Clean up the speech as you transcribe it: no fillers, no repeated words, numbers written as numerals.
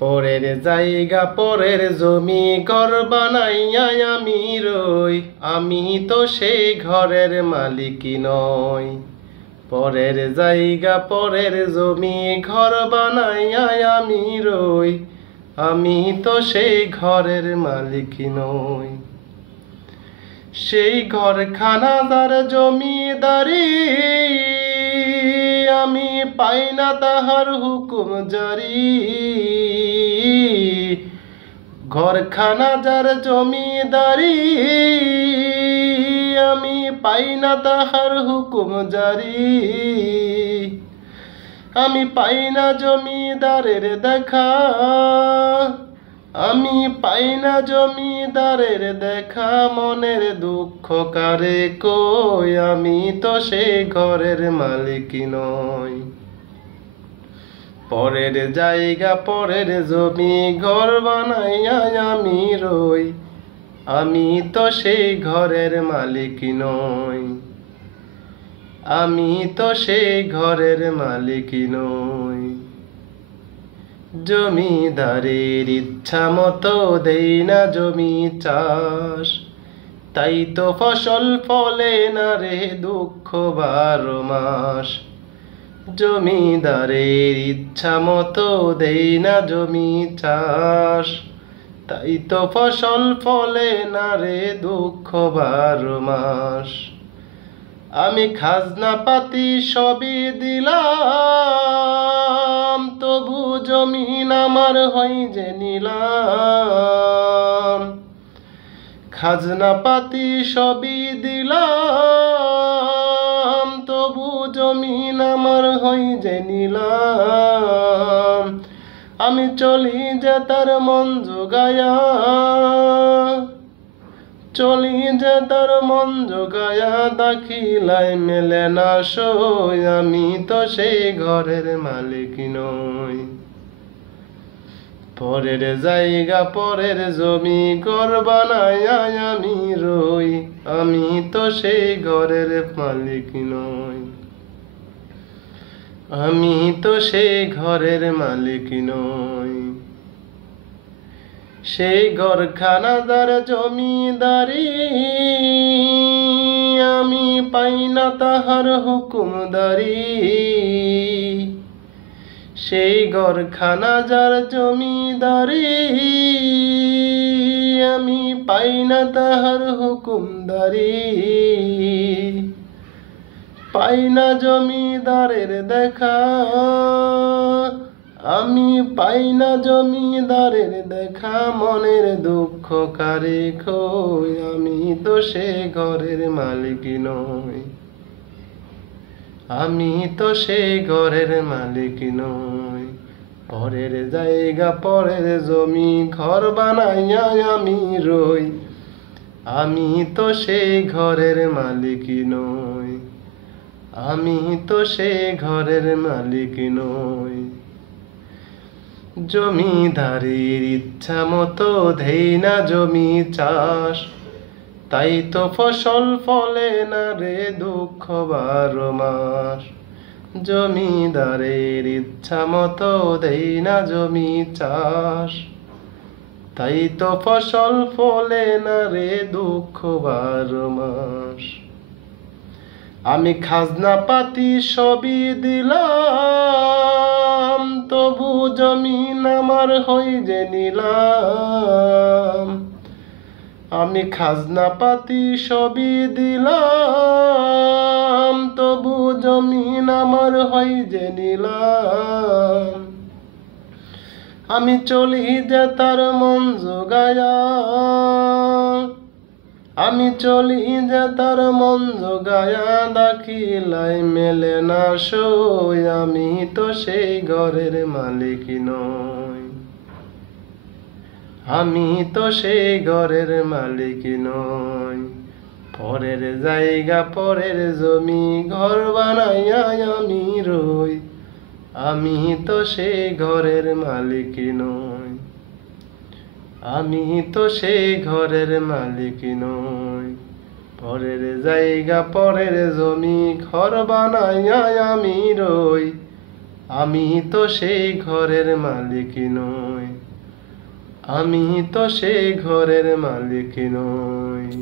পরের জায়গা পরের জমি ঘর বানাইয়া আমি রই, আমি তো সেই ঘরের মালিক নই। পরের জায়গা পরের জমি ঘর বানাইয়া আমি রই, আমি তো সেই ঘরের মালিক নই। সেই ঘরখানা যার জমিদারি, আমি পাই না তাহার হুকুম জারি। ঘরখানা যার জমিদারি, আমি পাই না তাহার হুকুম জারি। আমি পাই না জমিদারের দেখা, আমি পাই না জমিদারের দেখা। মনের দুঃখ কারে কই, আমি তো সেই ঘরের মালিক নই। পরের জায়গা পরের জমি ঘর বানাইয়া আমি রই, আমি তো সেই ঘরের মালিক নই। আমি তো সেই ঘরের মালিক নই। জমিদারের ইচ্ছা মতো দেই না জমি চাষ, তাই তো ফসল ফলে না রে দুঃখ 12 মাস। জমিদারের ইচ্ছা মতো দেই না জমি চাষ, তাই তো ফসল ফলে না রে দুঃখ 12 মাস। আমি খাজনা পাতি সবই দিলাম, তবু জমিন আমার হই যে নিলাম। খাজনা পাতি সবই দিলাম, তবু জমিন আমার হই যে নিলাম। আমি চলি যে তার মন জোগায়া, চলি যে তার মন জোগায়া, দাখিলায় মেলে না সই, আমি তো সেই ঘরের মালিক নই। পরের জায়গা পরের জমি ঘর বানাইয়া আমি রই, আমি তো সেই ঘরের মালিক নই। আমি তো সেই ঘরের মালিক নই। সেই ঘরখানা যার জমিদারি, আমি পাই না তাহার হুকুমদারি। সেই ঘরখানা যার জমিদারি, আমি পাই না তাহার হুকুমদারি। পাই না জমিদারের দেখা, আমি পাই না জমিদারের দেখা। মনের দুঃখ কারে কই, আমি তো সে ঘরের মালিক নই। আমি তো সে ঘরের মালিক নই। পরের জায়গা পরের জমি ঘর বানাইয়া আমি রই, আমি তো সে ঘরের মালিক নই। আমি তো সে ঘরের মালিক নই। জমিদারের ইচ্ছা মতো দেই না জমি চাষ, তাই তো ফসল ফলে না রে দুঃখ 12 মাস। জমিদারের ইচ্ছা মতো দেই না জমি চাষ, তাই তো ফসল ফলে না রে দুঃখ 12 মাস। আমি খাজনা পাতি সবই দিলাম, তবু জমিন আমার হই যে নিলাম। আমি খাজনা পাতি সবই দিলাম, তবু জমিন আমার হই যে নিলাম। আমি চলি যে তার মন জোগায়া, আমি চলি যে তার মন জোগায়া, দাখিলায় মেলে না সই, আমি তো সেই ঘরের মালিক নই। আমি তো সেই ঘরের মালিক নই। পরের জায়গা পরের জমি ঘর বানাইয়া আমি রই, আমি তো সেই ঘরের মালিক নই। আমি তো সেই ঘরের মালিক নই। পরের জায়গা পরের জমি ঘর বানাইয়া আমি রই, আমি তো সেই ঘরের মালিক নই, আমি তো সেই ঘরের মালিক নই।